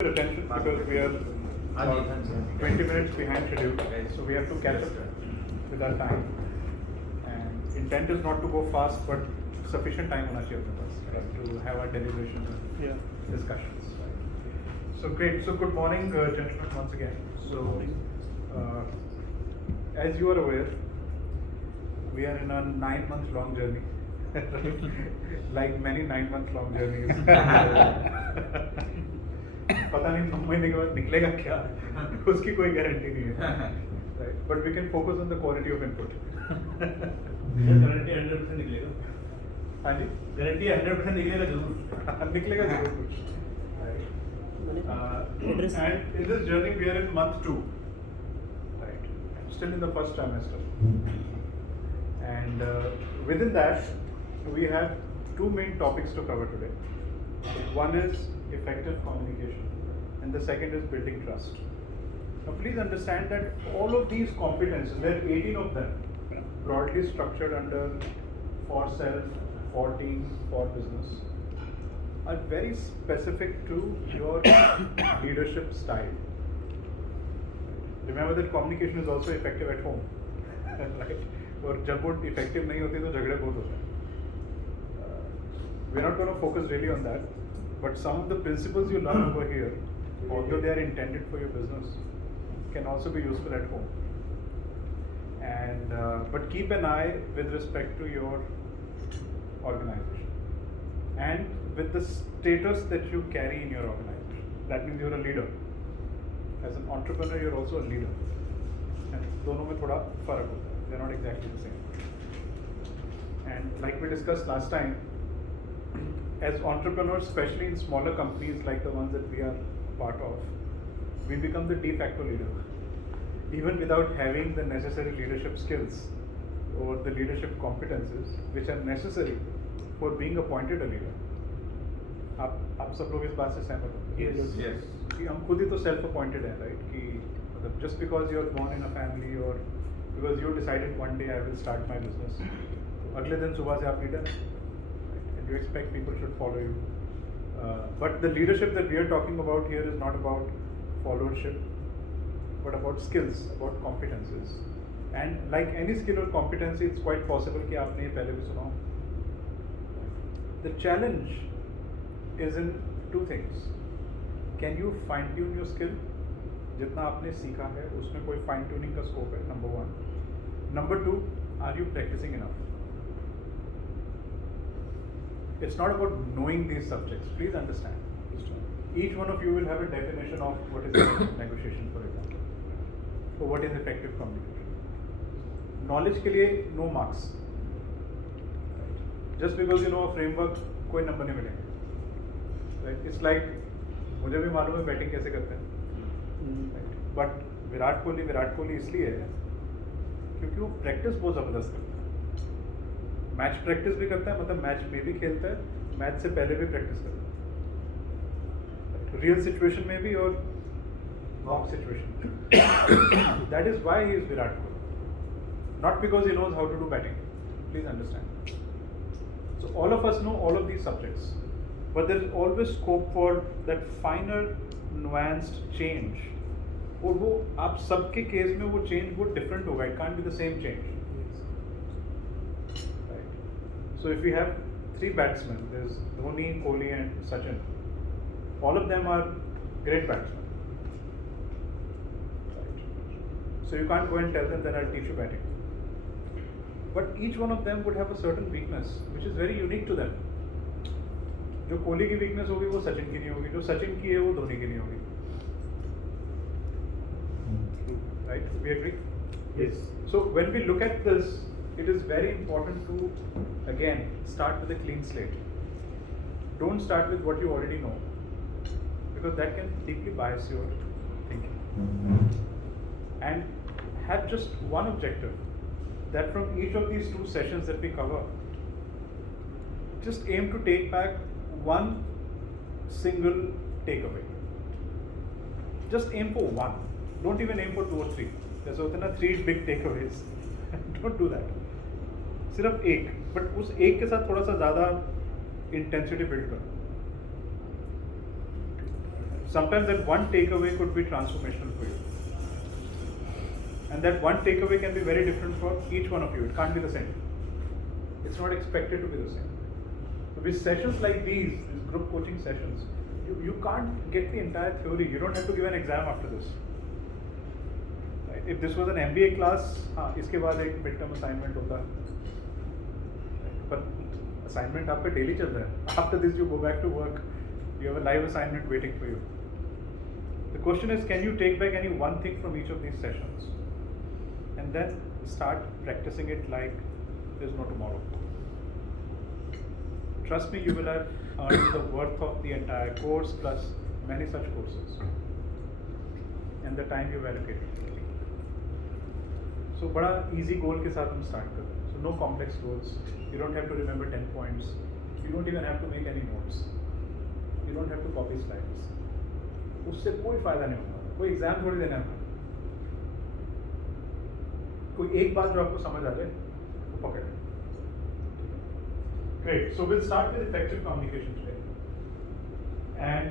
Attention because we are 20 minutes behind schedule, so we have to catch up with our time. And intent is not to go fast, but sufficient time on our to have our deliberations and discussions. So great. So good morning, gentlemen, once again. So as you are aware, we are in a 9-month long journey. Like many 9-month long journeys. पता नहीं 9 महीने के बाद निकलेगा क्या उसकी कोई guarantee नहीं है, right? But we can focus on the quality of input. Guarantee 100% निकलेगा. हाँ जी, गारंटी 100% निकलेगा जरूर. निकलेगा जरूर कुछ. And in this journey we are in month 2, right? Still in the first trimester. And within that we have 2 main topics to cover today. One is effective communication and the second is building trust. Now please understand that all of these competences, there are 18 of them, broadly structured under for self, for team, for business, are very specific to your leadership style. Remember that communication is also effective at home, right? और जब वो effective नहीं होती तो झगड़े बहुत होते हैं. We're not going to focus really on that, but some of the principles you learn over here, although they are intended for your business, can also be useful at home. And but keep an eye with respect to your organization and with the status that you carry in your organization. That means you're a leader. As an entrepreneur, you're also a leader. And दोनों में थोड़ा फर्क होता है. They're not exactly the same. And like we discussed last time, as entrepreneurs, especially in smaller companies like the ones that we are part of, we become the de facto leader, even without having the necessary leadership skills or the leadership competences which are necessary for being appointed a leader. आप सब लोग इस बात से सहमत हो? Yes. कि हम खुद ही तो self appointed हैं, right? कि मतलब just because you are born in a family or because you decided one day I will start my business, तो अगले दिन सुबह से आप leader हैं. You expect people should follow you. But the leadership that we are talking about here is not about followership, but about skills, about competences. And like any skill or competency, it's quite possible कि आपने ये पहले भी सुना हो. The challenge is in 2 things. Can you fine tune your skill? जितना आपने सीखा है उसमें कोई fine tuning का scope है, number 1. Number 2, are you practicing enough? It's not about knowing these subjects. Please understand. Each one of you will have a definition of what is negotiation, for example, or what is effective communication. Knowledge के लिए no marks. Just because you know a framework, कोई number नहीं मिलेंगे. Right? It's like मुझे भी मालूम है batting कैसे करते हैं. Right? But विराट कोहली इसलिए है क्योंकि वो प्रैक्टिस बहुत ज़बरदस्त करता है. मैच प्रैक्टिस भी करता है, मतलब मैच में भी खेलता है, मैच से पहले भी प्रैक्टिस करता है, रियल सिचुएशन में भी और mock situation. That is why he is Virat Kohli, not because he knows how to do batting. Please understand. So all of us know all of these subjects, but there is always scope for that finer nuanced change. और वो आप सबके case में वो change वो different होगा. It can't be the same change. So if we have 3 batsmen, there's Dhoni, Kohli and Sachin. All of them are great batsmen. Right. So you can't go and tell them that I'll teach you batting. But each one of them would have a certain weakness which is very unique to them. जो कोहली की weakness होगी वो सचिन की नहीं होगी, जो सचिन की है वो धोनी की नहीं होगी. Right? We agree? Yes. So when we look at this, it is very important to again start with a clean slate. Don't start with what you already know, because that can deeply bias your thinking. And have just one objective, that from each of these 2 sessions that we cover, just aim to take back one single takeaway. Just aim for one. Don't even aim for 2 or 3. There's often 3 big takeaways. Don't do that. सिर्फ एक, but उस एक के साथ थोड़ा सा ज़्यादा intensity build करो. sometimes that one takeaway could be transformational for you. And that one takeaway can be very different for each one of you. It can't be the same. It's not expected to be the same. So with sessions like these group coaching sessions, you can't get the entire theory. You don't have to give an exam after this. Right? If this was an MBA class, इसके बाद एक midterm assignment होता. But assignment आपका daily चल रहा है. After this, you go back to work. You have a live assignment waiting for you. The question is, can you take back any one thing from each of these sessions? And then start practicing it like there's no tomorrow. Trust me, you will have earned the worth of the entire course plus many such courses and the time you've allocated. So, बड़ा easy goal के साथ हम start करते हैं. So, no complex goals. You don't have to remember 10 points. You don't even have to make any notes. You don't have to copy slides. उससे कोई फायदा नहीं होगा. कोई एग्जाम थोड़ी देना है. कोई एक बात जो आपको समझ आ जाए वो पकड़ लें. Great. So we'll start with effective communication today. And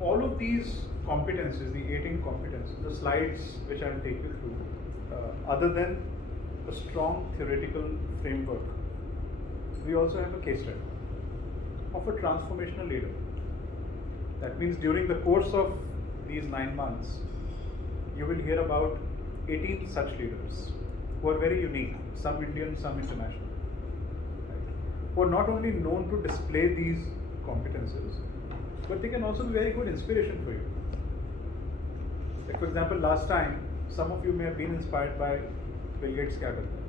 all of these competencies, the 18 competencies, the slides which I'll take you through, other than a strong theoretical framework, we also have a case study of a transformational leader. That means during the course of these 9 months, you will hear about 18 such leaders who are very unique, some Indian, some international. Who are not only known to display these competences, but they can also be very good inspiration for you. Like for example, last time, some of you may have been inspired by Bill Gates. क्या करता है?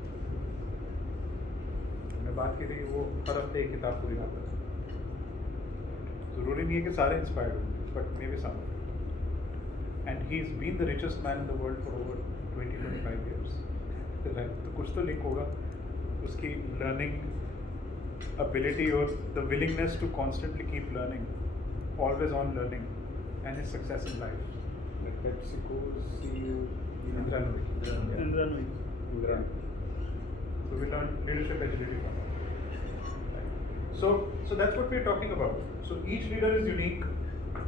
हमने बात की थी वो हर हफ्ते एक किताब पूरी करता है. ज़रूरी नहीं है कि सारे inspired हों, but maybe some. And he's been the richest man in the world for over 20-25 years. तो कुछ तो लिंक होगा उसकी learning ability or the willingness to constantly keep learning, always on learning, and his success in life. Like PepsiCo's CEO Indra Nooyi. Indra. So we learn leadership agility from him. So that's what we're talking about. So each leader is unique.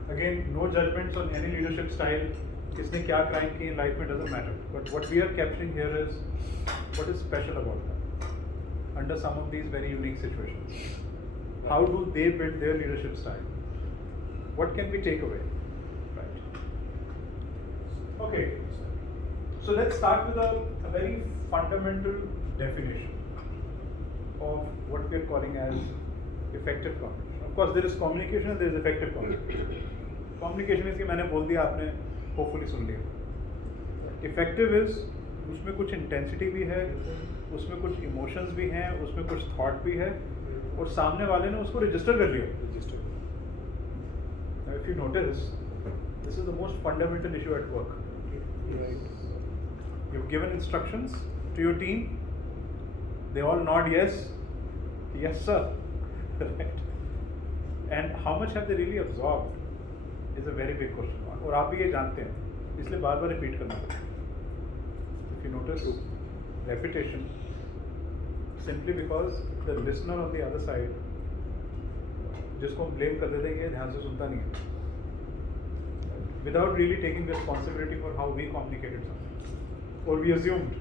Again, no judgments on any leadership style. किसने क्या crime की in life में doesn't matter. But what we are capturing here is what is special about them under some of these very unique situations. How do they build their leadership style? What can we take away? Right. Okay. So let's start with a very fundamental definition of what we are calling as effective communication. Of course, there is communication and there is effective communication. Communication is कि मैंने बोल दिया आपने hopefully सुन लिया. Effective is उसमें कुछ intensity भी है, उसमें कुछ emotions भी हैं, उसमें कुछ thought भी है, और सामने वाले ने उसको register कर लिया. Now, if you notice, this is the most fundamental issue at work. Right? You've given instructions to your team, they all nod yes, yes sir. Right? And how much have they really absorbed is a very big question mark. और आप भी ये जानते हैं, इसलिए बार बार repeat करना पड़ता है. If you notice, repetition, simply because the listener on the other side, जिसको हम blame कर देते हैं कि ध्यान से सुनता नहीं है, without really taking responsibility for how we communicated something, or we assumed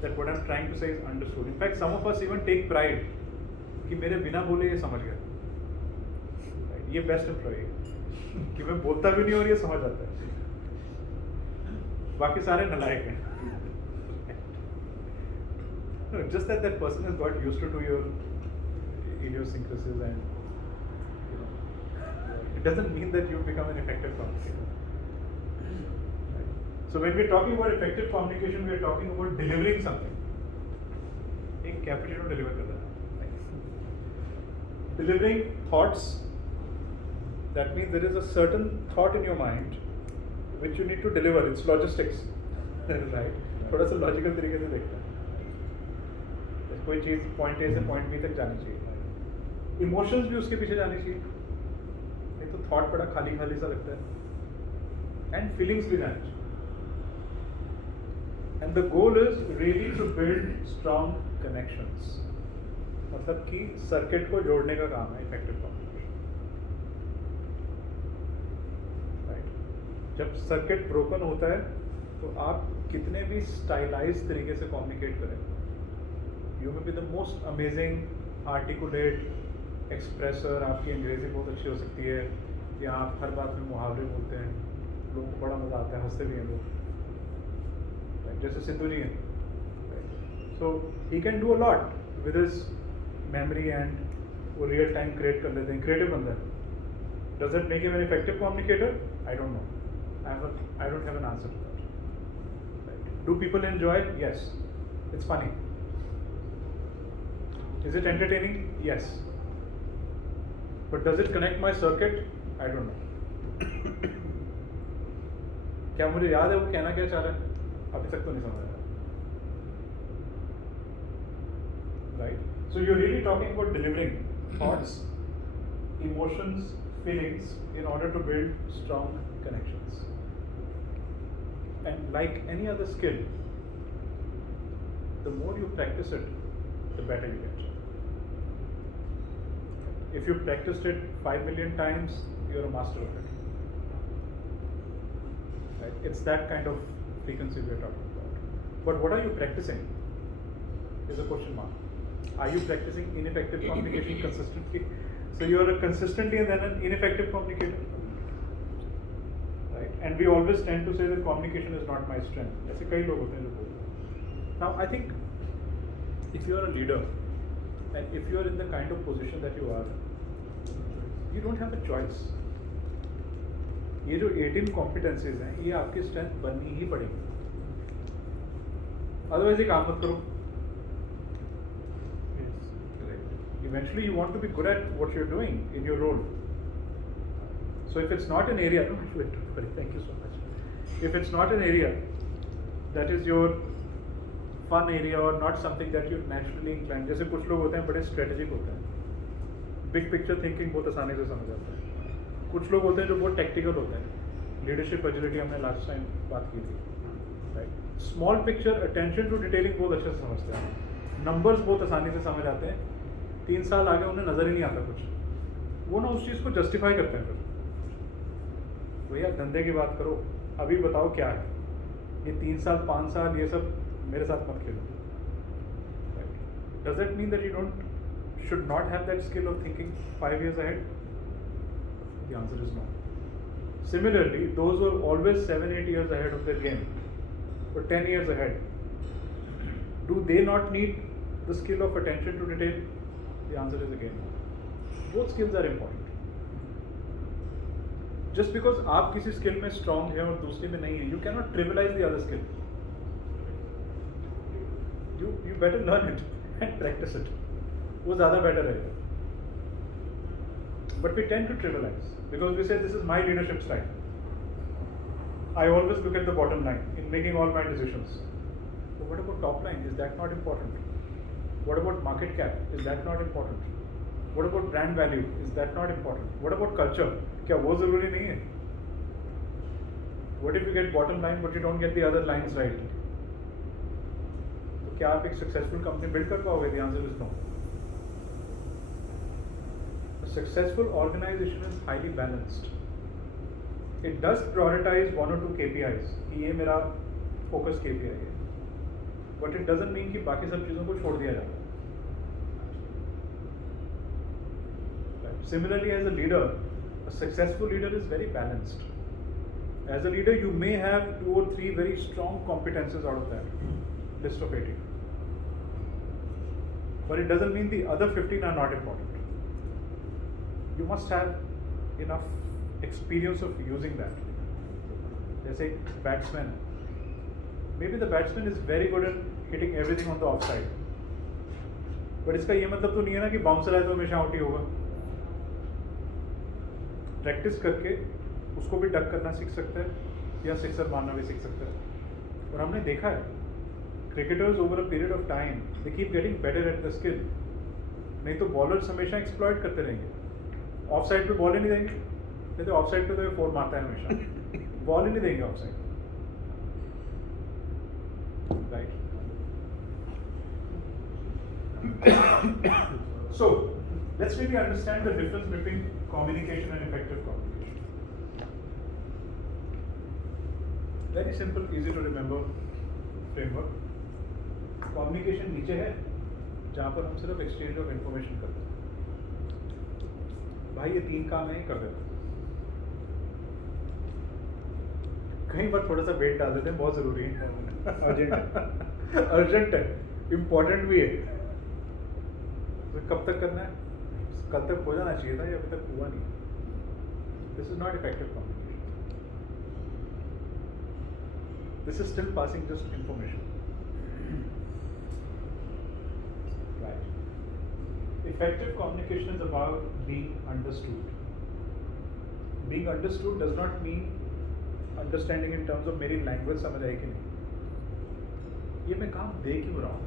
that what I'm trying to say is understood. In fact, some of us even take pride कि मेरे बिना बोले ये समझ गया. ये best employee है कि मैं बोलता भी नहीं और ये समझ आता है. बाकी सारे नलायक हैं. Just that person has got used to your idiosyncrasies, and it doesn't mean that you become an effective communicator. Right? So when we're talking about effective communication, we're talking about delivering something. एक cappuccino deliver कर रहा है. Delivering thoughts. That means there is a certain thought in your mind which you need to deliver. It's logistics. Right? थोड़ा सा logical तरीके से देखता है. कोई चीज़ पॉइंट ए से पॉइंट बी तक जानी चाहिए. इमोशंस भी उसके पीछे जानी चाहिए. नहीं तो थॉट बड़ा खाली खाली सा लगता है. एंड फीलिंग्स भी जानी चाहिए. And the goal is really to build strong connections. मतलब कि सर्किट को जोड़ने का काम है इफेक्टिव कम्युनिकेशन. जब सर्किट ब्रोकन होता है तो आप कितने भी स्टाइलाइज तरीके से कम्युनिकेट करें, you may be the most amazing articulate expresser, आपकी अंग्रेजी बहुत अच्छी हो सकती है, या आप हर बात में मुहावरे बोलते हैं, लोगों को बड़ा मज़ा आता है, हंसते भी हैं लोग, Right? जैसे सिद्धू जी हैं, so he can do a lot with his memory and वो रियल टाइम क्रिएट कर लेते हैं, क्रिएटिव बंदा है. Does that make him an effective communicator? I don't know. I don't have an answer to that. Right. Do people enjoy it? Yes. It's funny. Is it entertaining? Yes. But does it connect my circuit? I don't know. क्या मुझे याद है वो कहना क्या चाह रहा है? अभी तक तो नहीं समझ आया. Right. So you're really talking about delivering thoughts, emotions, feelings in order to build strong connections. And like any other skill, the more you practice it, the better you get. If you practiced it 5 million times, you're a master of it. Right? It's that kind of frequency we're talking about. But what are you practicing? Is a question mark. Are you practicing ineffective communication consistently? So you are a consistently and then an ineffective communicator. Right? And we always tend to say that communication is not my strength. ऐसे कई लोग होते हैं जो बोलते हैं. Now I think if you are a leader and if you are in the kind of position that you are, you don't have a choice. ये जो 18 competencies हैं, ये आपकी strength बननी ही पड़ेगी. Otherwise ये काम मत करो. Eventually you want to be good at what you're doing in your role. So if it's not an area, thank you so much. If it's not an area that is your fun area or not something that you're naturally inclined, जैसे कुछ लोग होते हैं बड़े strategic होते हैं, big picture thinking बहुत आसानी से समझ आता है. कुछ लोग होते हैं जो बहुत tactical होते हैं, leadership agility हमने last time बात की थी. Right? Small picture attention to detailing बहुत अच्छे से समझते हैं, numbers बहुत आसानी से समझ आते हैं. 3 साल आगे उन्हें नज़र ही नहीं आता कुछ, वो ना उस चीज़ को जस्टिफाई करते हैं. फिर भैया धंधे की बात करो, अभी बताओ क्या है, ये 3 साल 5 साल ये सब मेरे साथ मत खेलो. Does that mean that you should not have that skill of thinking 5 years ahead? The answer is no. Similarly, those who are always 7-8 years ahead of their game, or 10 years ahead, do they not need the skill of attention to detail? The answer is again no. Both skills are important. Just because आप किसी skill में strong है और दूसरे में नहीं है, you cannot trivialize the other skill. You better learn it and practice it. वो ज़्यादा better रहेगा. But we tend to trivialize because we say this is my leadership style. I always look at the bottom line in making all my decisions. But what about top line? Is that not important? What about market cap? Is that not important? What about brand value? Is that not important? What about culture? क्या वो ज़रूरी नहीं है? What if you get bottom line but you don't get the other lines right? तो क्या आप एक successful company build कर पाओगे? The answer is no. A successful organization is highly balanced. It does prioritize 1 or 2 KPIs. कि ये मेरा focus KPI है. But it doesn't mean कि बाकी सब चीज़ों को छोड़ दिया जाता है. Similarly, as a leader, a successful leader is very balanced. As a leader, you may have 2 or 3 very strong competences out of that list of 18. But it doesn't mean the other 15 are not important. You must have enough experience of using that. Jैसे batsman. Maybe the batsman is very good at hitting everything on the offside. But इसका ये मतलब तो नहीं है ना कि bouncer आए तो हमेशा आउट ही होगा. प्रैक्टिस करके उसको भी डक करना सीख सकता है या सिक्सर मारना भी सीख सकता है. और हमने देखा है cricketers over a period of time they keep getting better at the skill. नहीं तो बॉलर्स हमेशा एक्सप्लॉइट करते रहेंगे. ऑफ साइड पे बॉल ही नहीं देंगे, नहीं तो ऑफ साइड पे तो ये 4 मारता है हमेशा, बॉल ही नहीं देंगे of side. Right. So let's really understand the difference between communication and effective communication. Very simple, easy to remember framework. Communication नीचे है जहाँ पर हम सिर्फ एक्सचेंज ऑफ इंफॉर्मेशन करते हैं. भाई ये 3 काम है, कर देते हैं. कई बार थोड़ा सा वेट डाल देते हैं, बहुत जरूरी है, अर्जेंट है, अर्जेंट है, इम्पोर्टेंट भी है. तो कब तक करना है? कल तक हो जाना चाहिए था, ये अभी तक हुआ नहीं. This is not effective communication. This is still passing just information. Right. Effective communication is about being understood. Being understood does not mean understanding in terms of मेरी language समझ आए कि नहीं, ये मैं काम दे क्यों रहा हूँ,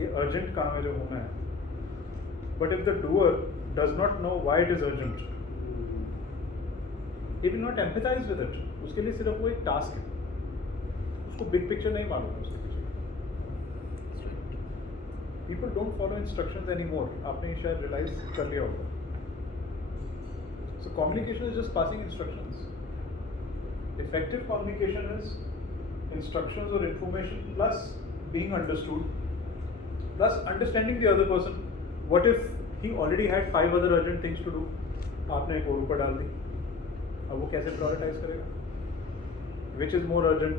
ये urgent काम है जो होना है. But if the doer does not know why it is urgent, he will not empathize with it. उसके लिए सिर्फ वो एक task है, उसको big picture नहीं मालूम है उसके पीछे. People don't follow instructions anymore. आपने शायद realize कर लिया होगा. So communication is just passing instructions. Effective communication is instructions or information plus being understood, plus understanding the other person. What if he already had 5 other urgent things to do? आपने एक और ऊपर डाल दी, अब वो कैसे prioritize करेगा? Which is more urgent?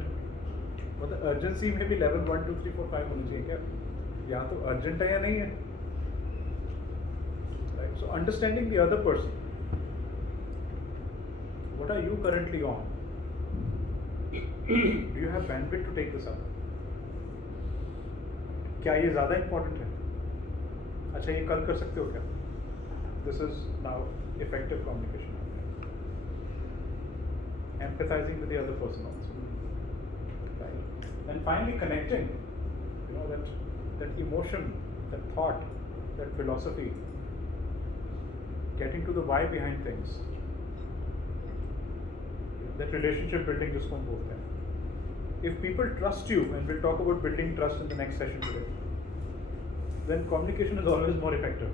मतलब urgency में भी level 1, 2, 3, 4, 5 होनी चाहिए क्या? या तो urgent है या नहीं है? Right? So understanding the other person. What are you currently on? Do you have bandwidth to take this up? क्या ये ज़्यादा important है? अच्छा ये कल कर सकते हो क्या? This is now effective communication. Empathizing with the other person also. Right? And finally connecting. You know that emotion, that thought, that philosophy. Getting to the why behind things. That relationship building जिसको हम बोलते हैं. If people trust you, and we'll talk about building trust in the next session today, then communication is always more effective.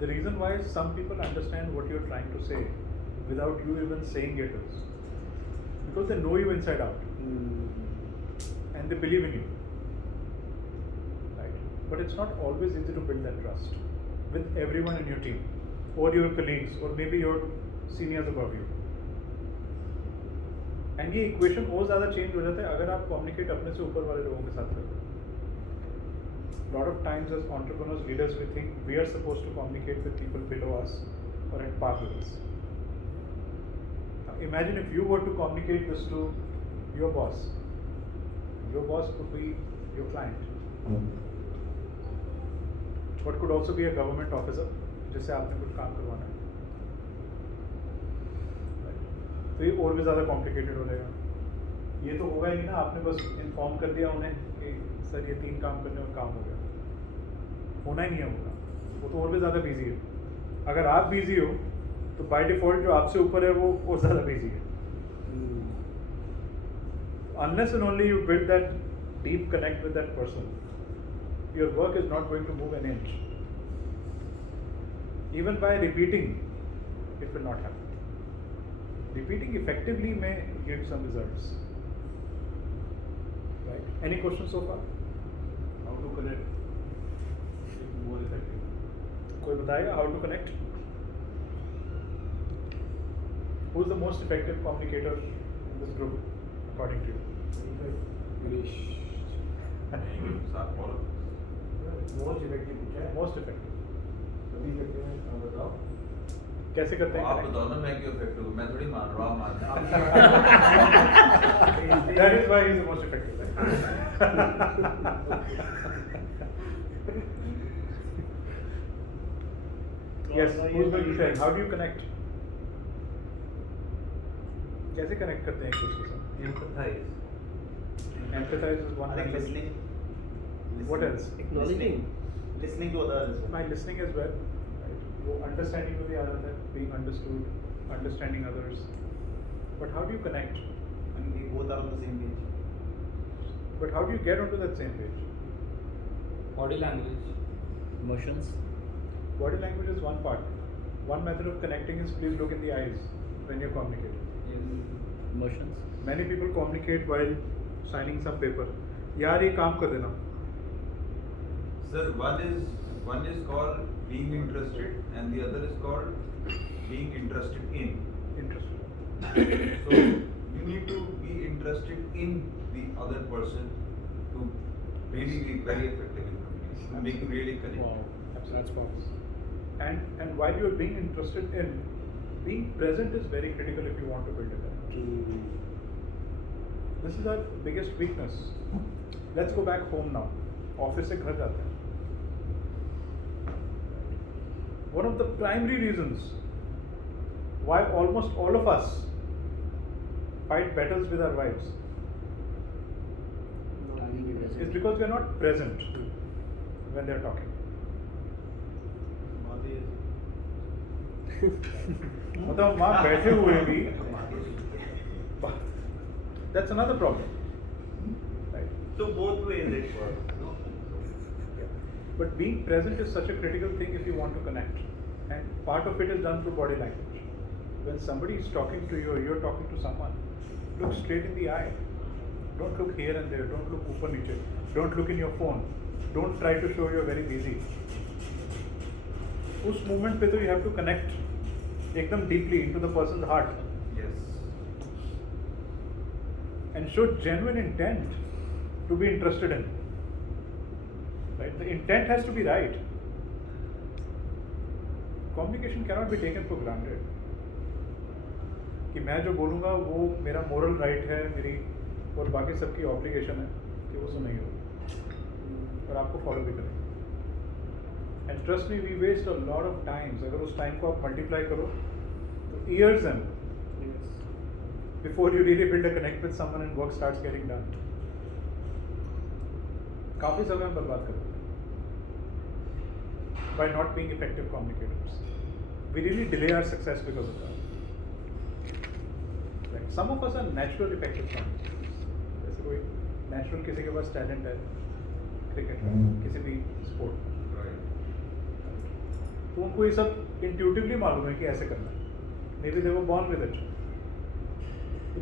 The reason why some people understand what you're trying to say without you even saying it is because they know you inside out and they believe in you. Right? But it's not always easy to build that trust with everyone in your team or your colleagues or maybe your seniors above you. And ये equation और ज़्यादा change हो जाता है अगर आप communicate अपने से ऊपर वाले लोगों के साथ करते हो. Lot of times as entrepreneurs, leaders, we think we are supposed to communicate with people below us or at par levels. Now imagine if you were to communicate this to your boss. Your boss could be your client, but could also be a government officer जिससे आपने कुछ काम करवाना है. तो ये और भी ज़्यादा कॉम्प्लिकेटेड हो जाएगा. ये तो होगा ही नहीं ना, आपने बस इन्फॉर्म कर दिया उन्हें कि सर ये 3 काम करने और काम हो गया. होना ही नहीं है होगा, वो तो और भी ज़्यादा बिजी है. अगर आप बिजी हो तो बाय डिफ़ॉल्ट जो आपसे ऊपर है वो और ज़्यादा बिजी है. Unless and only you build that deep connect with that person, your work is not going to move an inch. Even by repeating, it will not happen. Repeating effectively may give some results. Right? Any questions so far? How to connect more effective? कोई बताएगा how to connect? Who is the most effective communicator in this group, according to you? Girish. Most effective पूछा है. Most effective. सभी करते हैं, आप बताओ. कैसे करते हैं? आप बताओ ना, मैं क्यों इफेक्टिव हूँ? मैं थोड़ी मान रहा हूँ, मान That is why he is the most effective. Yes, who's going to tell? How do you connect? कैसे connect करते हैं एक दूसरे से? Empathize. Empathize is one I think method. listening. What else? Acknowledging. Listening to others. By listening as well. Right? वो understanding को भी आ जाता है, being understood, understanding others. But how do you connect? And we both are on the same page. But how do you get onto that same page? Body language, emotions. Body language is one part. One method of connecting is please look in the eyes when you're communicating. Emotions. Many people communicate while signing some paper. यार ये काम कर देना. Sir, one is called being interested, and the other is called being interested in. Interesting. So you need to be interested in the other person to really be very effective in communication, to make you really connect. Wow, that's powerful. And while you're being interested in, being present is very critical if you want to build a connection. This is our biggest weakness. Let's go back home now. Office से घर जाते हैं. One of the primary reasons why almost all of us fight battles with our wives is because we are not present when they are talking. मतलब वहाँ बैठे हुए भी that's another problem, right? So both ways it works. No? But being present is such a critical thing if you want to connect, and part of it is done through body language. When somebody is talking to you or you're talking to someone, look straight in the eye. Don't look here and there. Don't look ऊपर नीचे. Don't look in your phone. Don't try to show you're very busy. उस moment पे तो you have to connect एकदम deeply into the person's heart Yes. and show genuine intent to be interested in. Right? The intent has to be right. Communication cannot be taken for granted. कि मैं जो बोलूँगा वो मेरा moral right है, मेरी और बाकी सबकी obligation है कि वो सुनेंगे और आपको follow भी करेंगे. And trust me, we waste a lot of times. अगर उस time को आप multiply करो तो years and before you really build a connect with someone and work starts getting done. काफी समय हम बर्बाद करते हैं by not being effective communicators. We really delay our success because of that. Like some of us are natural effective communicators. जैसे कोई natural किसी के पास talent है cricket का, किसी भी sport में, Right. तो उनको ये सब intuitively मालूम है कि ऐसे करना है. Maybe they were born with it.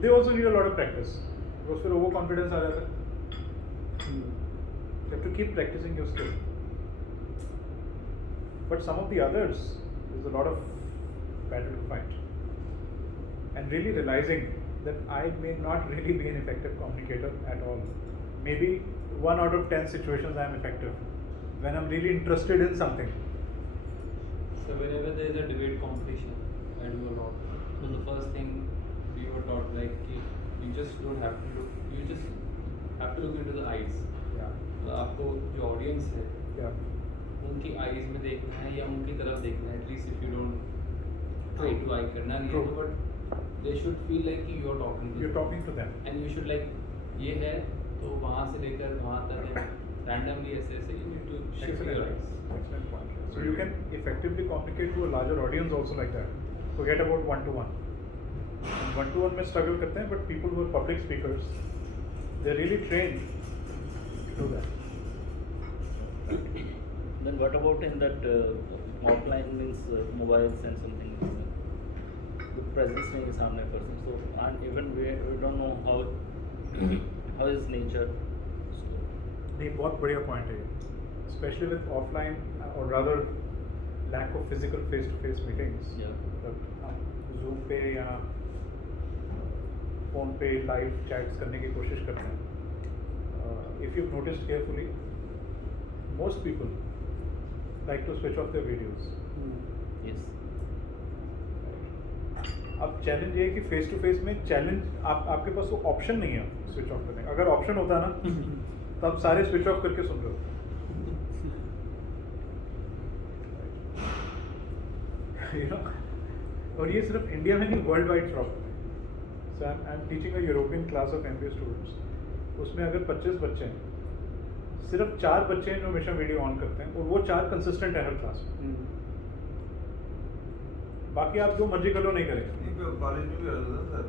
They also need a lot of practice. Because फिर वो confidence आ जाता है. You have to keep practicing your skill. But some of the others, there's a lot of battle to fight. And really realizing that I may not really be an effective communicator at all. Maybe 1 out of 10 situations I am effective. When I'm really interested in something. So whenever there is a debate competition, I do a lot. So the first thing we were taught like you just don't have to look, you just have to look into the eyes. Yeah. तो आपको जो audience है, Yeah. उनकी eyes में देखना है या उनकी तरफ देखना है. At least if you don't eye to eye करना नहीं है, True. तो but they should feel like कि you are talking to You're them. talking to them. And you should like ये है तो वहाँ से लेकर वहाँ तक randomly ऐसे ऐसे you need to shift your eyes. Excellent point. So you can effectively communicate to a larger audience also like that. Forget about one-to-one. One-to-one में struggle करते हैं, but people who are public speakers, they're really trained to do that. Then what about in that offline means mobiles and something? The presence नहीं है सामने person. So and even we don't know how is nature. So, नहीं, बहुत बढ़िया point है ये. Especially with offline or rather lack of physical face-to-face meetings. Yeah. Zoom पे या phone पे live chats करने की कोशिश करते हैं. If you've noticed carefully, most people like to switch off their videos. yes. अब चैलेंज ये है कि फेस टू फेस में चैलेंज आपके पास वो ऑप्शन नहीं है स्विच ऑफ करने का. अगर ऑप्शन होता ना तो आप सारे स्विच ऑफ करके सुन रहे हो. You know? और ये सिर्फ इंडिया में नहीं, वर्ल्ड वाइड प्रॉब्लम है. So I am teaching a European class of MBA students. उसमें अगर 25 बच्चे हैं, सिर्फ 4 बच्चे हैं जो हमेशा वीडियो ऑन करते हैं और वो 4 कंसिस्टेंट है हर क्लास में. बाकी आप जो मर्जी कर लो नहीं करेंगे. कॉलेज में भी होता था सर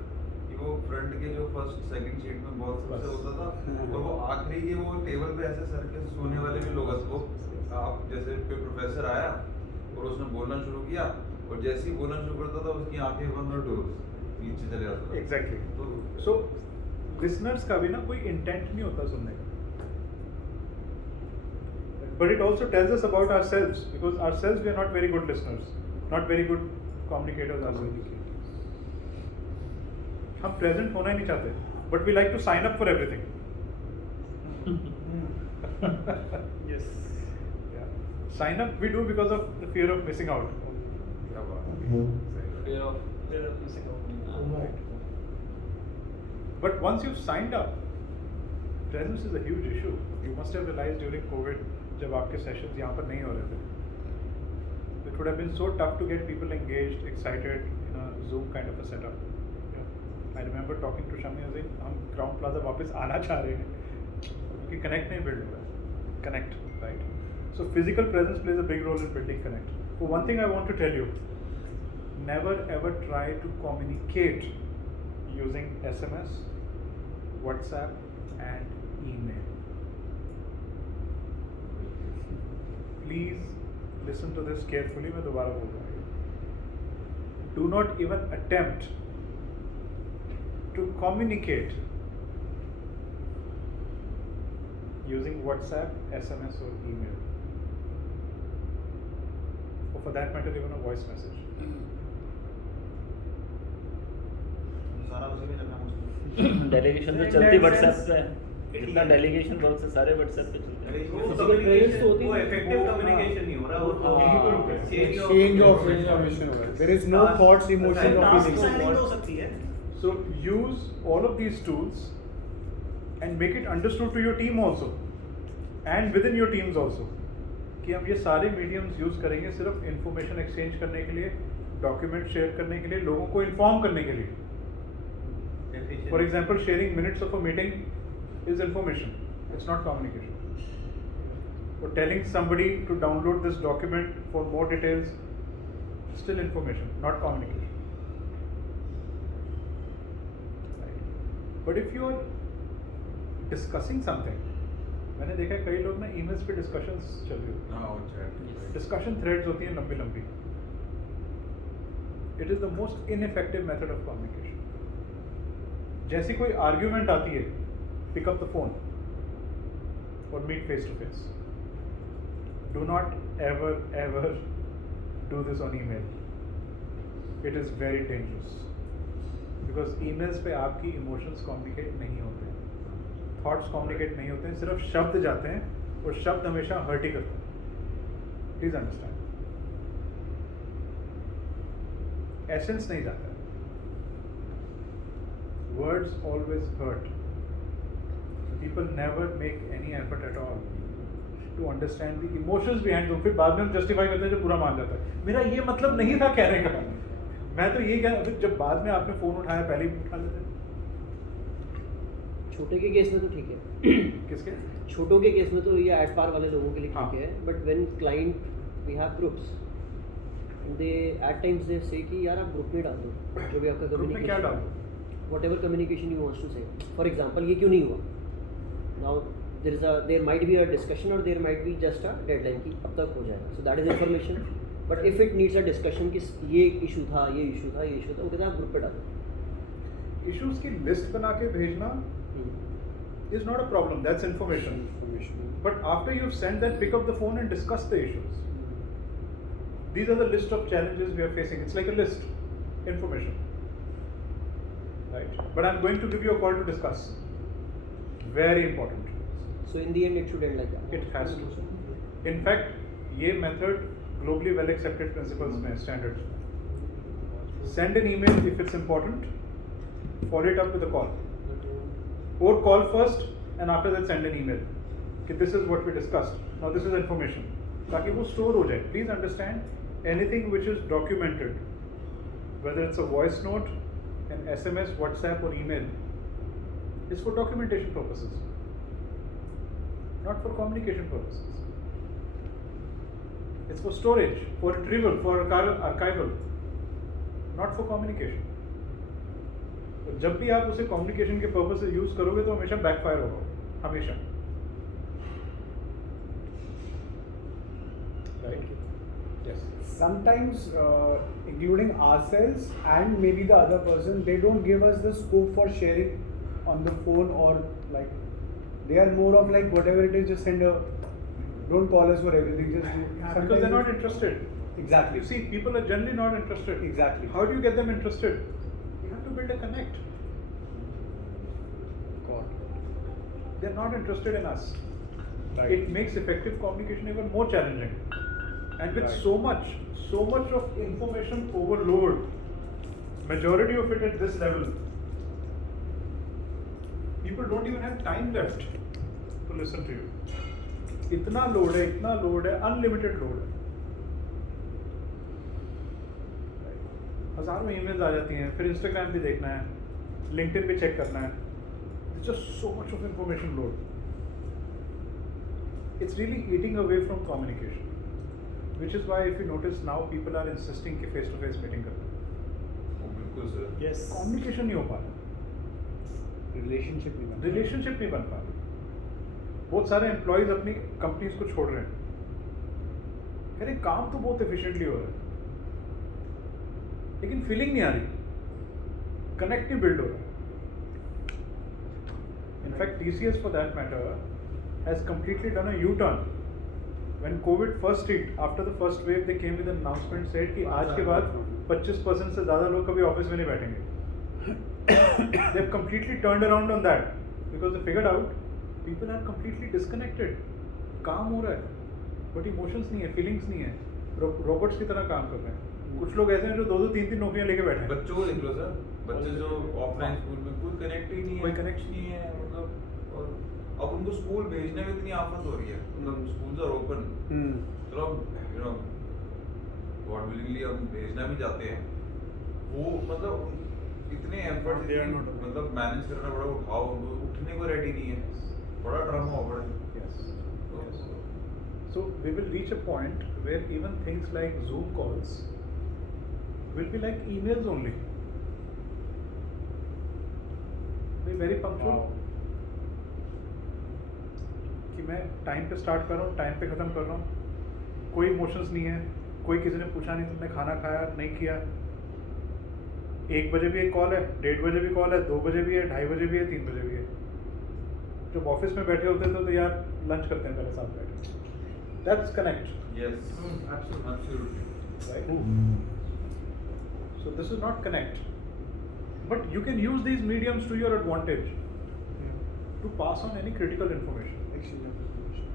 कि वो फ्रंट के जो फर्स्ट सेकंड सीट में बहुत सबसे होता था और वो आखिरी के वो टेबल पे ऐसे सर के सोने वाले भी लोग वो आप जैसे कोई प्रोफेसर आया और उसने बोलना शुरू किया और जैसे ही बोलना शुरू करता था उसकी आंखें बंद और डोर नीचे चले जाता था। एग्जैक्टली। तो सो लिसनर्स का भी ना कोई इंटेंट नहीं होता सुनने का, but it also tells us about ourselves, because ourselves we are not very good listeners, not very good communicators ourselves. हम प्रेजेंट होना ही नहीं चाहते, but we like to sign up for everything. Yes. Yeah. Sign up we do because of the fear of missing out. क्या बात है। Fear of Fear of missing out. Right. But once you've signed up, presence is a huge issue. You must have realized during COVID, जब आपके sessions यहाँ पर नहीं हो रहे थे, it would have been so tough to get people engaged, excited in a Zoom kind of a setup. Yeah. I remember talking to Shami Azim, हम Crown Plaza वापस आना चाह रहे हैं, क्योंकि connect नहीं build हो रहा है. Connect, right? So physical presence plays a big role in building connect. So one thing I want to tell you, never ever try to communicate using SMS, WhatsApp and email. Please listen to this carefully. मैं दोबारा बोल रहा हूँ. Do not even attempt to communicate using WhatsApp, SMS or email. Or for that matter even a voice message. सारा उसी में चलना मुश्किल। डेलीगेशन तो चलती व्हाट्सएप पे है, जितना डेलीगेशन वर्क है सारे व्हाट्सएप पे चलते हैं। वो Physical communication, presence होती वो है, effective वो- communication नहीं हो रहा, वो हाँ, exchange of information हो रहा है। There is no thoughts, emotions or task feelings. planning हो सकती है। So use all of these tools and make it understood to your team also and within your teams also कि हम ये सारे मीडियम्स यूज करेंगे सिर्फ इंफॉर्मेशन एक्सचेंज करने के लिए, डॉक्यूमेंट शेयर करने के लिए, लोगों को इन्फॉर्म करने के लिए. For example, sharing minutes of a meeting is information. It's not communication. Or telling somebody to download this document for more details, still information, not communication. Right. But if you are discussing something, मैंने देखा है कई लोग ना emails पे discussions चल रही होती हाँ, और chat. Yes. discussion threads होती हैं लंबी लंबी. It is the most ineffective method of communication. जैसी कोई आर्ग्यूमेंट आती है, pick up the phone or meet face to face. Do not ever do this on email. It is very dangerous because emails पे आपकी emotions communicate नहीं होते हैं, thoughts communicate नहीं होते हैं, सिर्फ शब्द जाते हैं और शब्द हमेशा hurt ही करते हैं. Please understand. Essence नहीं जाता है. Words always hurt. People never make any effort at all to understand the emotions behind them. फिर बाद में हम justify करते हैं जब बुरा मान जाता है. मेरा ये मतलब नहीं था कहने का. मैं तो ये कह, जब बाद में आपने फोन उठाया पहले ही उठा लेते. छोटे के केस में तो ठीक है, किसके? छोटों के केस में तो ये एट पार वाले लोगों के लिए हाँ. ठीक है, but when client we have groups they at times they say कि यार आप ग्रुप में डाल दो जो भी आपका ग्रुप में क्या डालूं? whatever communication you want to say. For example, ये क्यों नहीं हुआ? Now there might be a discussion or there might be just a deadline कि अब तक हो जाएगा. So that is information. But if it needs a discussion कि ये issue था, ये issue था, ये issue था, वो कहते हैं आप ग्रुप पे डालो. Issues की लिस्ट बना के भेजना is not a problem. That's information. But after you've sent that, pick up the phone and discuss the issues. These are the list of challenges we are facing. It's like a list, information. Right? But I'm going to give you a call to discuss. Very important. So in the end it should end like that. It has to. In fact, ये method globally well accepted principles में standards. Send an email if it's important. Follow it up with a call. Or call first and after that send an email. कि this is what we discussed. Now this is information. ताकि वो store हो जाए. Please understand, anything which is documented, whether it's a voice note, an SMS, WhatsApp or email, is for documentation purposes, not for communication purposes. It's for storage, for retrieval, for archival, not for communication. तो जब भी आप उसे communication के purpose से use करोगे तो हमेशा backfire होगा, हमेशा. Right? Yes. sometimes including ourselves and maybe the other person, they don't give us the scope for sharing on the phone, or like they are more of like whatever it is, just send a, don't call us for everything, just do. Because they're not interested. Exactly. You see, people are generally not interested. Exactly. How do you get them interested? You have to build a connect. God. They're not interested in us. Right. It makes effective communication even more challenging. And with Right. so much of information overload, majority of it at this level, people don't even have time left to listen to you. इतना load है, unlimited load है. हजारों emails आ जाती हैं, फिर Instagram भी देखना है, लिंक्डइन भी चेक करना है. It's just so much of information load. It's really eating away from communication, which is why if you notice now people are insisting कि face to face meeting करना. बिल्कुल सर. Yes. Communication नहीं हो पा रहा, Relationship नहीं बनता. Relationship नहीं बन पा रहा. बहुत सारे एम्प्लॉयज अपनी कंपनीज को छोड़ रहे हैं. कह रहे काम तो बहुत एफिशिएंटली हो रहा है, लेकिन फीलिंग नहीं आ रही, कनेक्ट नहीं बिल्ड हो रहा. In fact, TCS for that matter has completely done a U-turn. When COVID first hit, after the first wave, they came with an announcement said कि आज के बाद 25% से ज़्यादा लोग कभी ऑफिस में नहीं बैठेंगे. They've completely turned around on that because they figured out people are completely disconnected. काम हो रहा है, but emotions नहीं है, feelings नहीं है, robots की तरह काम कर रहे हैं. कुछ लोग ऐसे हैं जो 2-2 3-3 नौकरियां लेके बैठे हैं. बच्चों को देख लो सर, बच्चे जो ऑफलाइन स्कूल में कोई कनेक्ट ही नहीं है, कोई connect नहीं है, मतलब. और अब उनको स्कूल भेजने में इतनी आफत हो रही है, मतलब स्कूल्स आर ओपन, चलो यू नो गॉड विलिंगली हम भेजना भी चाहते हैं, वो मतलब इतने effort They are not open. मतलब मैनेज करना बड़ा उठाओ, उनको उठने को रेडी नहीं है, बड़ा ड्रामा हो पड़ा है. Yes. Yes. So we will reach a point where even things like Zoom calls will be like emails only. Be very punctual. Wow. कि मैं टाइम पे स्टार्ट कर रहा हूँ, टाइम पे ख़त्म कर रहा हूँ, कोई इमोशंस नहीं है, कोई किसी ने पूछा नहीं तुमने खाना खाया नहीं किया. 1 बजे भी एक कॉल है, 1:30 बजे भी कॉल है, 2 बजे भी है, 2:30 बजे भी है, 3 बजे भी है. जब ऑफिस में बैठे होते थे तो यार लंच करते हैं पहले साथ बैठे. That's connect. Yes, absolutely. Right? So this is not connect, but you can use these mediums to your advantage to pass on any critical information. Exchange of information.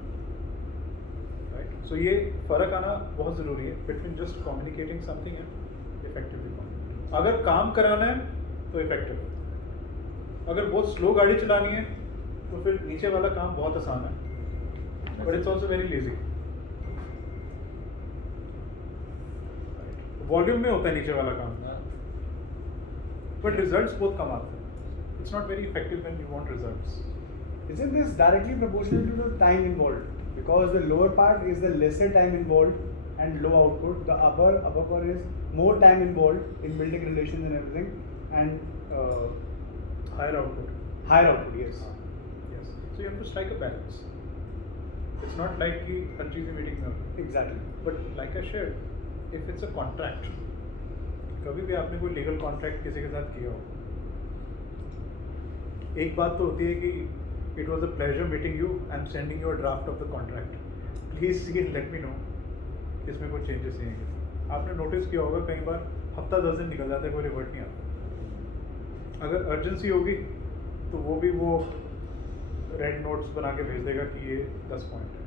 Right? So ये फर्क आना बहुत ज़रूरी है between just communicating something and effectively communicating. अगर काम कराना है तो effective, अगर बहुत स्लो गाड़ी चलानी है तो फिर नीचे वाला काम बहुत आसान है, but it's also very lazy. Volume में होता है नीचे वाला काम, बट रिजल्ट्स बहुत कम आते हैं. It's not very effective when you want results. Isn't this directly proportional to the time involved? Because the lower part is the lesser time involved and low output. The upper part is more time involved in building relations and everything, and higher output. higher output. Yes. Yes. So you have to strike a balance. It's not like कि हर चीज़ meeting में हो. Exactly. But like I shared, if it's a contract, कभी भी आपने कोई legal contract किसी के साथ किया हो, एक बात तो होती है कि it was a pleasure meeting you, I am sending you a draft of the contract, please see and let me know इसमें कोई चेंजेस नहीं है. आपने नोटिस किया होगा कई बार हफ्ता 10 दिन निकल जाता है, कोई रिवर्ट नहीं आता. अगर अर्जेंसी होगी तो वो भी वो रेड नोट्स बना के भेज देगा कि ये 10 पॉइंट है.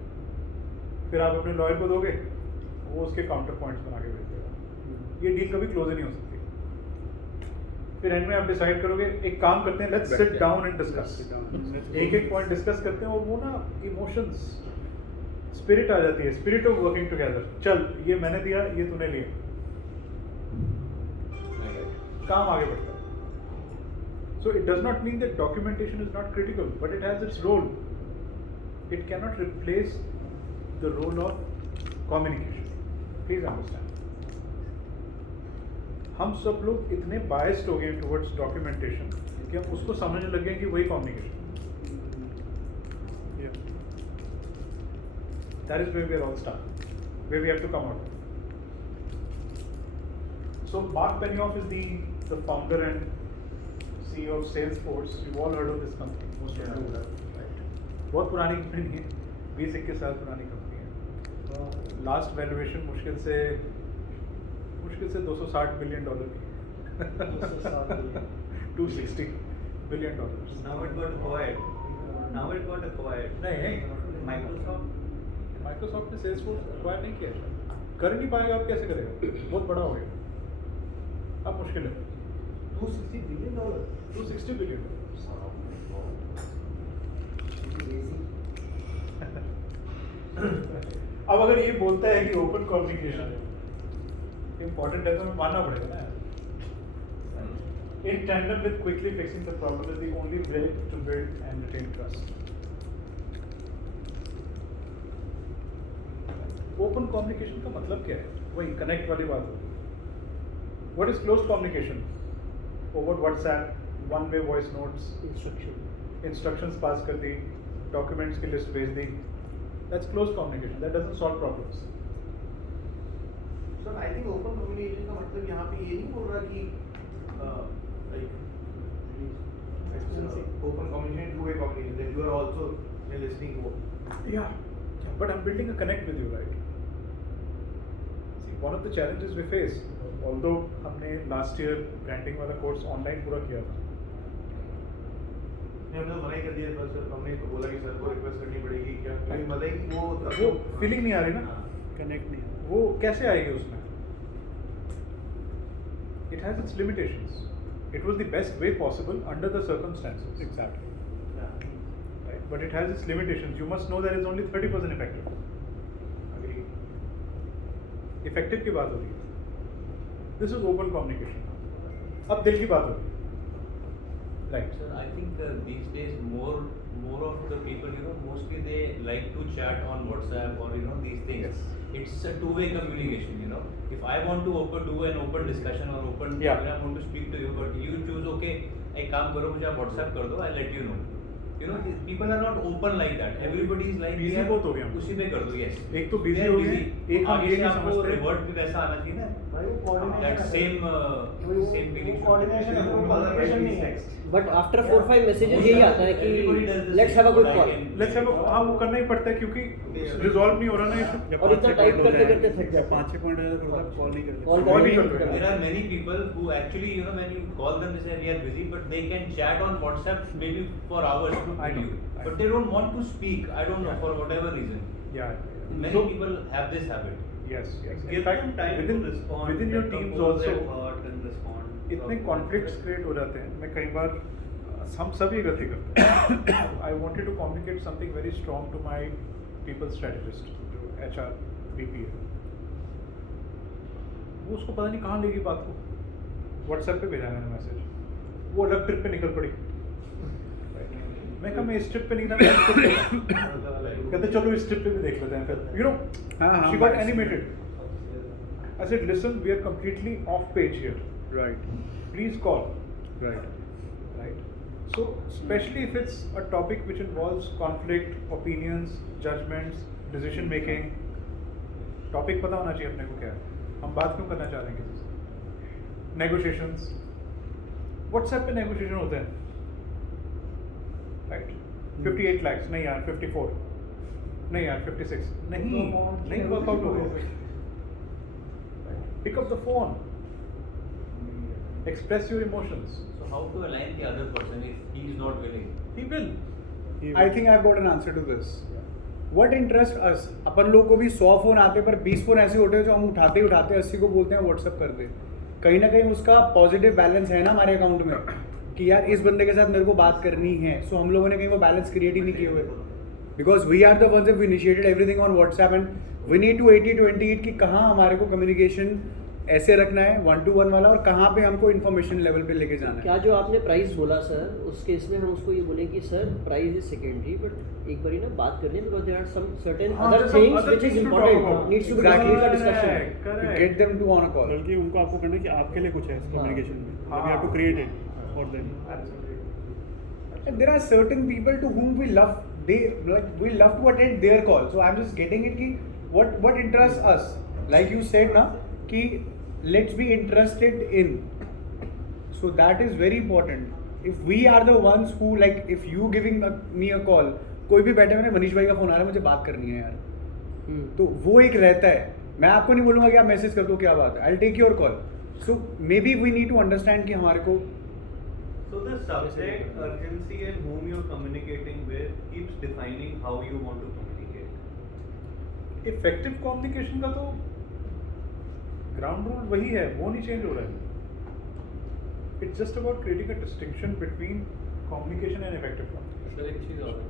फिर आप अपने लॉयर को दोगे, वो उसके काउंटर पॉइंट्स बना के भेज देगा. ये डील कभी क्लोज ही नहीं हो सकती. फिर एंड में आप डिसाइड करोगे एक काम करते हैं, let's sit down and discuss. एक पॉइंट डिस्कस करते हैं और वो ना इमोशंस, स्पिरिट आ जाती है, स्पिरिट ऑफ वर्किंग टुगेदर. चल ये मैंने दिया, ये तूने लिया, काम आगे बढ़ता है. So it does not mean that documentation is not critical, but it has its role. It cannot replace the role of communication. Please understand. हम सब लोग इतने biased हो गए towards documentation कि हम उसको समझने लग गए कि वही communication. Yeah. That is where we are all stuck, where we have to come out. So Mark Benioff is the founder and CEO of Salesforce. You've all heard of this company. Most of you have, right? बहुत पुरानी company है, 20-21 साल पुरानी company है. Last valuation मुश्किल से $260 billion की. 260 billion dollars. Now it got acquired. नहीं माइक्रोसॉफ्ट ने सेल्सफोर्स एक्वायर नहीं किया शायद. कर नहीं पाएगा, अब कैसे करेगा? बहुत बड़ा हो गया, अब मुश्किल है. $260 billion. 260 बिलियन. अब अगर ये बोलता है कि ओपन कम्युनिकेशन इम्पोर्टेंट है तो हमें मानना पड़ेगा ना. In tandem with quickly fixing the problem is the only way to build and retain trust. Open communication का मतलब क्या है? वही कनेक्ट वाली बात होगी. What is closed communication? Over WhatsApp, one-way voice notes, instructions pass कर दी, documents की list भेज दी. That's closed communication. That doesn't solve problems. Sir, I think open communication का मतलब यहाँ पे ये नहीं बोल रहा कि open communication, two-way communication, that you are also listening to. Yeah, but I'm building a connect with you, right? See, one of the challenges we face, although हमने last year branding वाला course online पूरा किया था. हमने मना ही कर दिया पर सर हमने तो बोला कि सर को रिक्वेस्ट करनी पड़ेगी क्या, क्योंकि मतलब कि वो फीलिंग नहीं आ रही ना, कनेक्ट नहीं. वो कैसे आएगी उसमें? It has its limitations. It was the best way possible under the circumstances. Exactly. Right? But it has its limitations. You must know that it's only 30% effective. agree. Effective की बात हो रही है. This is open communication. अब दिल की बात हो रही है. Right. Sir, I think these days more of the people, mostly they like to chat on WhatsApp or these things. Yes. It's a two-way communication. If I want to do an open discussion or open, Yeah. I want to speak to you, but you choose, okay, एक काम करो मुझे आप WhatsApp कर दो, I'll let you know. People are not open like that. Everybody is like Busy बहुत हो गए हम. उसी पे कर दो, yes. एक तो busy We are हो गए, busy. एक हम आगे ये से नहीं आपको समझते. revert भी वैसा आना चाहिए ना. भाई वो coordination That same feeling. coordination है, वो collaboration नहीं है. बट आफ्टर 4-5 मैसेजेस यही आता है कि let's have a good call. Let's have a, हाँ वो करना ही पड़ता है क्योंकि रिजॉल्व नहीं हो रहा ना इशू. और इतना टाइप करते करते थक जाते हैं. 5-6 पॉइंट है तो कॉल नहीं करते. Call Call नहीं नहीं करते. करते. There are many people who actually, when you call them, they say we are busy, but they can chat on WhatsApp maybe for hours I with know, you. I But know. they don't want to speak. I don't know, for whatever reason. Yeah. Many So- people have this habit. Yes, yes. Give In fact, them time within, to respond. within your let teams compose also, their thought and respond. इतने conflicts create हो जाते हैं. मैं कई बार हम सभी गलती करते हैं. I wanted to communicate something very strong to my people strategist जो HR VP है. वो उसको पता नहीं कहाँ लेगी बात को. WhatsApp पे भेजा मैंने मैसेज. वो अलग ट्रिप पे निकल पड़ी. मैं कहा मैं इस ट्रिप पे नहीं ना कहते चलो इस ट्रिप पे भी देख लेते हैं फिर. हाँ, she got हाँ, animated. I said listen, we are completely off page here. Right. Please call. Right. Right? So, especially if it's a topic which involves conflict, opinions, judgments, decision making, topic पता होना चाहिए अपने को क्या है. हम बात क्यों करना चाह रहे हैं किसी से? Negotiations. WhatsApp पे negotiation होते हैं. Right? 58 lakhs, नहीं यार 54. नहीं यार 56. नहीं workout होगा. Pick up the phone. Express your emotions. So how to align the other person if he is not willing? He will. I think I've got an answer to this. What interests us? अपन लोग को भी 100 phone आते हैं पर 20 phone ऐसे होते हैं जो हम उठाते ही उठाते हैं 80 को बोलते हैं व्हाट्सएप कर दे. कहीं ना कहीं उसका पॉजिटिव बैलेंस है ना हमारे अकाउंट में कि यार इस बंदे के साथ मेरे को बात करनी है. सो हम लोगों ने कहीं वो बैलेंस क्रिएट ही नहीं किए हुए. Because we are the ones we initiated everything on WhatsApp and we need to 80-20 कि कहाँ हमारे को कम्युनिकेशन ऐसे रखना है 1-to-1 वाला और कहाँ पे हमको इन्फॉर्मेशन लेवल पे लेके जाना है. क्या जो आपने प्राइस बोला सर उस केस में हम उसको ये बोलें कि sir price is secondary but एक बार ना बात करनी है because there are some certain हाँ, other there's some things other which is things to talk important about. Needs to be Exactly. Discussion. Correct. Get them to on a call. बल्कि उनको आपको करना है कि आपके लिए कुछ है इस कम्युनिकेशन में. हाँ. We have to create it for them. And there are certain people to whom we love we love to attend their call. So I'm just getting it कि what interests us. Like you said ना कि let's be interested in. So that is very important. If we are the ones who, like, if you giving me a call, कोई भी बैठे हुए मनीष भाई का phone आ रहा है, मुझे बात करनी है यार, तो वो एक रहता है. मैं आपको नहीं बोलूँगा कि आप मैसेज कर दो क्या बात है, I'll take your call. So maybe we need to understand कि हमारे को. So the subject, urgency and whom you're communicating with keeps defining how you want to communicate. Effective communication का तो ग्राउंड रूल वही है, वो नहीं चेंज हो रहा है. It's just about creating a distinction between communication and effective communication. Sir एक चीज़ और है,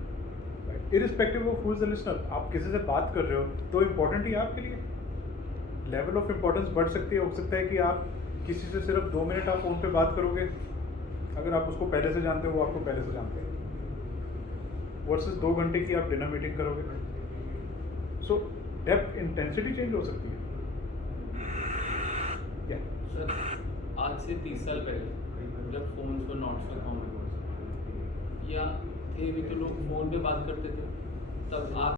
irrespective of who is the listener, आप किसी से बात कर रहे हो तो इम्पोर्टेंट ही है आपके लिए. लेवल ऑफ इम्पोर्टेंस बढ़ सकती है. हो सकता है कि आप किसी से सिर्फ 2 मिनट आप फ़ोन पे बात करोगे, अगर आप उसको पहले से जानते हो, वो आपको पहले से जानते हैं, वर्सेस 2 घंटे की आप डिनर मीटिंग करोगे. सो डेप्थ इंटेंसिटी चेंज हो सकती है. सर आज से 30 साल पहले जब phones were not so common या थे भी तो लोग फ़ोन पे बात करते थे, तब आप